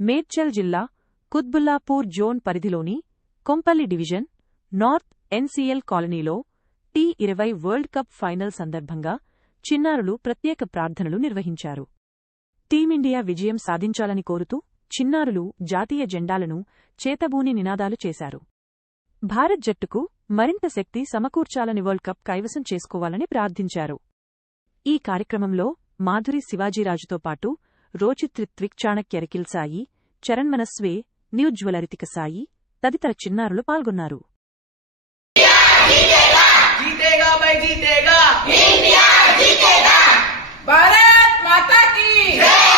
మేడ్చల్ జిల్లా కుత్బుల్లాపూర్ జోన్ పరిధిలోని Kompally division north NCL కాలనీలో టీ20 వరల్డ్ కప్ ఫైనల్ సందర్భంగా చిన్నారులు ప్రత్యేక ప్రార్థనలు నిర్వహించారు. టీమిండియా విజయం సాధించాలని కోరుతూ చిన్నారులు జాతీయ జెండాలను చేతబూని నినాదాలు చేశారు. భారత్ జట్టుకు మరింత శక్తి సమకూర్చాలని వరల్డ్ కప్ కైవసం చేసుకోవాలని ప్రార్థించారు. ఈ కార్యక్రమంలో మాధురి శివాజీరాజుతో పాటు రోచిత్ రిత్విక్ చాణక్య సాయి, చరణ్మనస్వే, న్యూజ్వలరితిక సాయి తదితర చిన్నారులు పాల్గొన్నారు. जीतेगा भाई जीतेगा, इंडिया जीतेगा, भारत माता की जय।